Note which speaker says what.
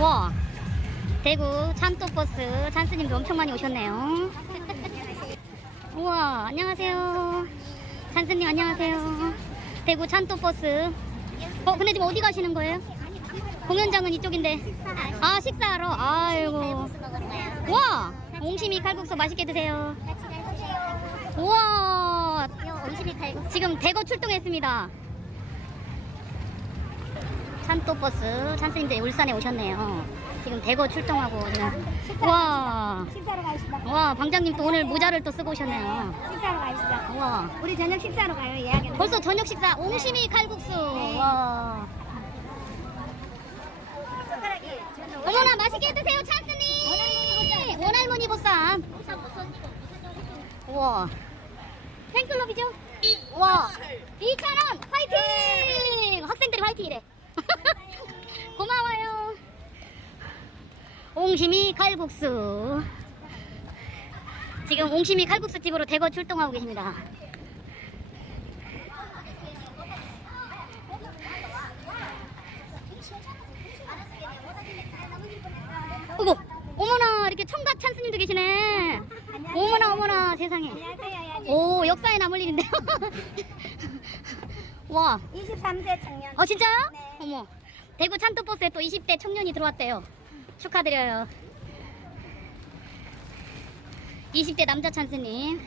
Speaker 1: 와 대구 찬또버스 찬스님도 엄청 많이 오셨네요. 우와 안녕하세요. 찬스님 안녕하세요. 대구 찬또버스. 어 근데 지금 어디 가시는 거예요? 공연장은 이쪽인데. 아 식사하러. 아이고. 와 옹심이 칼국수 맛있게 드세요. 우와. 지금 대거 출동했습니다 찬또버스 찬스님들 울산에 오셨네요. 지금 대거 출동하고 지금. 와. 식사로 가시다. 와 방장님 또 오늘 모자를 또 쓰고 오셨네요. 식사로 가시다. 와. 우리 저녁 식사로 가요. 예약했는데. 벌써 저녁 식사 옹심이 칼국수. 네. 와. 어머나 맛있게 드세요 찬스님. 원할머니 보쌈. 우와. 팬클럽이죠? 와. 2,000원 화이팅 화이팅 이래 고마워요 옹심이 칼국수 지금 옹심이 칼국수 집으로 대거 출동하고 계십니다 어머, 어머나 이렇게 청각 찬스님도 계시네. 어머나 어머나 세상에. 오 역사에 남을 일인데요. 와, 23세 청년. 어 진짜요? 네. 어머, 대구 찬또버스에 또 20대 청년이 들어왔대요. 축하드려요. 20대 남자 찬스님.